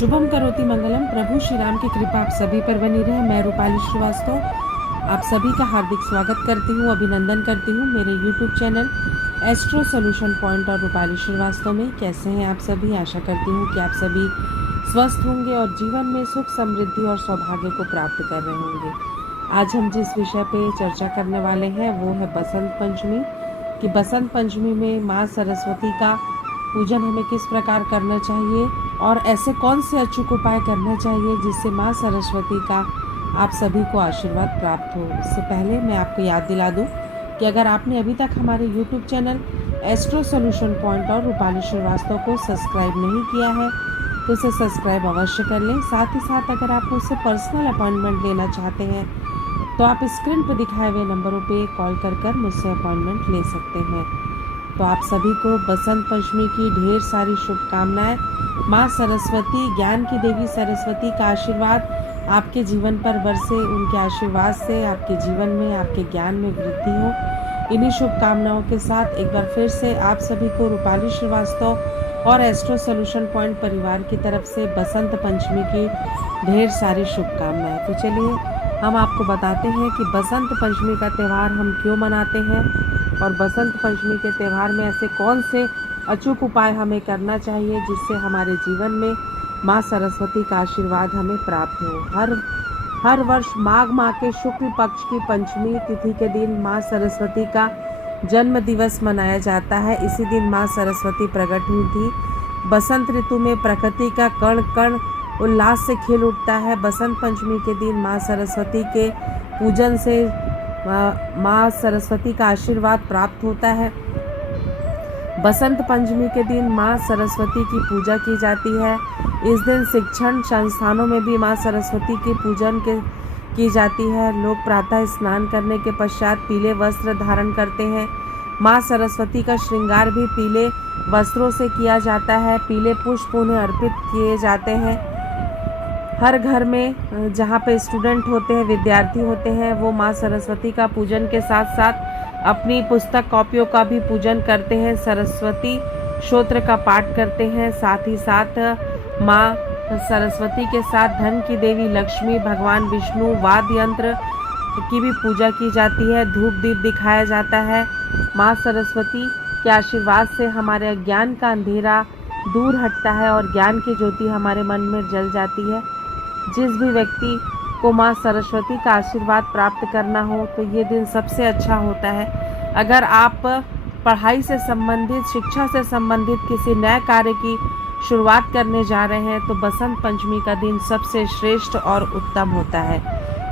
शुभम करोति मंगलम। प्रभु श्री राम की कृपा आप सभी पर बनी रहे। मैं रूपाली श्रीवास्तव आप सभी का हार्दिक स्वागत करती हूँ, अभिनंदन करती हूँ मेरे YouTube channel astro solution point और रूपाली श्रीवास्तव में। कैसे हैं आप सभी? आशा करती हूँ कि आप सभी स्वस्थ होंगे और जीवन में सुख समृद्धि और सौभाग्य को प्राप्त कर रहे होंगे। आज हम जिस विषय पे चर्चा करने वाले हैं वो है बसंत पंचमी। कि बसंत पंचमी में माँ सरस्वती का पूजन हमें किस प्रकार करना चाहिए और ऐसे कौन से अचूक उपाय करना चाहिए जिससे माँ सरस्वती का आप सभी को आशीर्वाद प्राप्त हो। इससे पहले मैं आपको याद दिला दूं कि अगर आपने अभी तक हमारे YouTube channel astro solution point और रूपाली श्रीवास्तव को सब्सक्राइब नहीं किया है तो इसे सब्सक्राइब अवश्य कर लें। साथ ही साथ अगर आप मुझसे पर्सनल अपॉइंटमेंट लेना चाहते हैं तो आप स्क्रीन पर दिखाए हुए नंबरों पे कॉल कर मुझसे अपॉइंटमेंट ले सकते हैं। तो आप सभी को बसंत पंचमी की ढेर सारी शुभकामनाएं। माँ सरस्वती, ज्ञान की देवी सरस्वती का आशीर्वाद आपके जीवन पर बरसे। उनके आशीर्वाद से आपके जीवन में, आपके ज्ञान में वृद्धि हो। इन्हीं शुभकामनाओं के साथ एक बार फिर से आप सभी को रूपाली श्रीवास्तव और एस्ट्रो सोल्यूशन पॉइंट परिवार की तरफ से बसंत पंचमी की ढेर सारी शुभकामनाएं। तो चलिए हम आपको बताते हैं कि बसंत पंचमी का त्यौहार हम क्यों मनाते हैं और बसंत पंचमी के त्यौहार में ऐसे कौन से अचूक उपाय हमें करना चाहिए जिससे हमारे जीवन में माँ सरस्वती का आशीर्वाद हमें प्राप्त हो। हर वर्ष माघ माह के शुक्ल पक्ष की पंचमी तिथि के दिन माँ सरस्वती का जन्म दिवस मनाया जाता है। इसी दिन माँ सरस्वती प्रकट हुई थी। बसंत ऋतु में प्रकृति का कण कण उल्लास से खिल उठता है। बसंत पंचमी के दिन माँ सरस्वती के पूजन से माँ सरस्वती का आशीर्वाद प्राप्त होता है। बसंत पंचमी के दिन माँ सरस्वती की पूजा की जाती है। इस दिन शिक्षण संस्थानों में भी माँ सरस्वती के पूजन की जाती है। लोग प्रातः स्नान करने के पश्चात पीले वस्त्र धारण करते हैं। माँ सरस्वती का श्रृंगार भी पीले वस्त्रों से किया जाता है। पीले पुष्प उन्हें अर्पित किए जाते हैं। हर घर में जहाँ पे स्टूडेंट होते हैं, विद्यार्थी होते हैं, वो माँ सरस्वती का पूजन के साथ साथ अपनी पुस्तक कॉपियों का भी पूजन करते हैं। सरस्वती स्तोत्र का पाठ करते हैं। साथ ही साथ माँ सरस्वती के साथ धन की देवी लक्ष्मी, भगवान विष्णु, वाद्य यंत्र की भी पूजा की जाती है। धूप दीप दिखाया जाता है। माँ सरस्वती के आशीर्वाद से हमारे अज्ञान का अंधेरा दूर हटता है और ज्ञान की ज्योति हमारे मन में जल जाती है। जिस भी व्यक्ति को माँ सरस्वती का आशीर्वाद प्राप्त करना हो तो ये दिन सबसे अच्छा होता है। अगर आप पढ़ाई से संबंधित, शिक्षा से संबंधित किसी नए कार्य की शुरुआत करने जा रहे हैं तो बसंत पंचमी का दिन सबसे श्रेष्ठ और उत्तम होता है।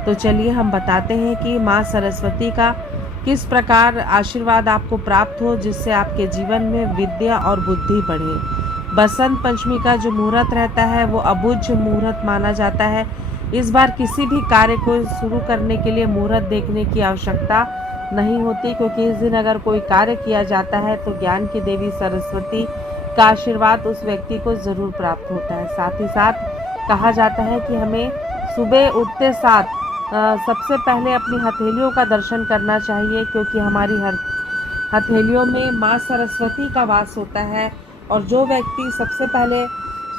तो चलिए हम बताते हैं कि माँ सरस्वती का किस प्रकार आशीर्वाद आपको प्राप्त हो जिससे आपके जीवन में विद्या और बुद्धि बढ़े। बसंत पंचमी का जो मुहूर्त रहता है वो अबुझ मुहूर्त माना जाता है। इस बार किसी भी कार्य को शुरू करने के लिए मुहूर्त देखने की आवश्यकता नहीं होती, क्योंकि इस दिन अगर कोई कार्य किया जाता है तो ज्ञान की देवी सरस्वती का आशीर्वाद उस व्यक्ति को जरूर प्राप्त होता है। साथ ही साथ कहा जाता है कि हमें सुबह उठते साथ सबसे पहले अपनी हथेलियों का दर्शन करना चाहिए, क्योंकि हमारी हर हथेलियों में माँ सरस्वती का वास होता है। और जो व्यक्ति सबसे पहले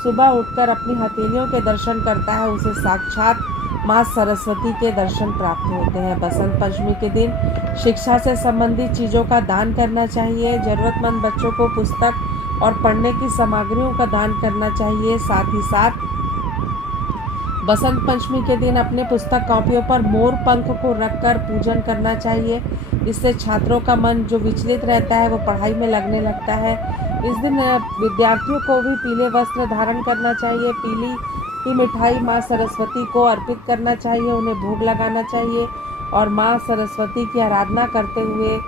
सुबह उठकर अपनी हथेलियों के दर्शन करता है उसे साक्षात माँ सरस्वती के दर्शन प्राप्त होते हैं। बसंत पंचमी के दिन शिक्षा से संबंधित चीज़ों का दान करना चाहिए। ज़रूरतमंद बच्चों को पुस्तक और पढ़ने की सामग्रियों का दान करना चाहिए। साथ ही साथ बसंत पंचमी के दिन अपने पुस्तक कॉपियों पर मोर पंख को रखकर पूजन करना चाहिए। इससे छात्रों का मन जो विचलित रहता है वो पढ़ाई में लगने लगता है। इस दिन विद्यार्थियों को भी पीले वस्त्र धारण करना चाहिए। पीली की मिठाई माँ सरस्वती को अर्पित करना चाहिए, उन्हें भोग लगाना चाहिए और माँ सरस्वती की आराधना करते हुए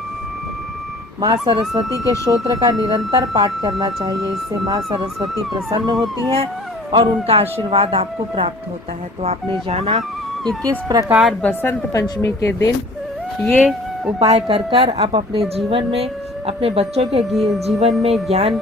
माँ सरस्वती के स्तोत्र का निरंतर पाठ करना चाहिए। इससे माँ सरस्वती प्रसन्न होती हैं और उनका आशीर्वाद आपको प्राप्त होता है। तो आपने जाना कि किस प्रकार बसंत पंचमी के दिन ये उपाय कर आप अपने जीवन में, अपने बच्चों के जीवन में ज्ञान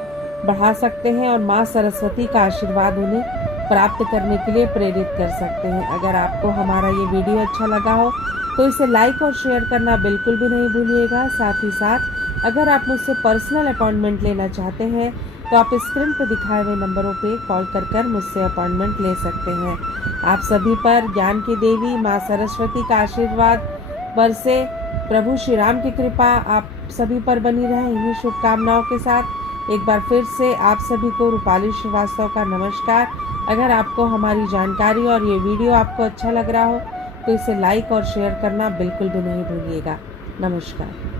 बढ़ा सकते हैं और माँ सरस्वती का आशीर्वाद उन्हें प्राप्त करने के लिए प्रेरित कर सकते हैं। अगर आपको हमारा ये वीडियो अच्छा लगा हो तो इसे लाइक और शेयर करना बिल्कुल भी नहीं भूलिएगा। साथ ही साथ अगर आप मुझसे पर्सनल अपॉइंटमेंट लेना चाहते हैं तो आप स्क्रीन पर दिखाए हुए नंबरों पे कॉल कर मुझसे अपॉइंटमेंट ले सकते हैं। आप सभी पर ज्ञान की देवी माँ सरस्वती का आशीर्वाद बरसे, प्रभु श्री राम की कृपा आप सभी पर बनी रहे, इन्हीं शुभकामनाओं के साथ एक बार फिर से आप सभी को रूपाली श्रीवास्तव का नमस्कार। अगर आपको हमारी जानकारी और ये वीडियो आपको अच्छा लग रहा हो तो इसे लाइक और शेयर करना बिल्कुल भी नहीं भूलिएगा। नमस्कार।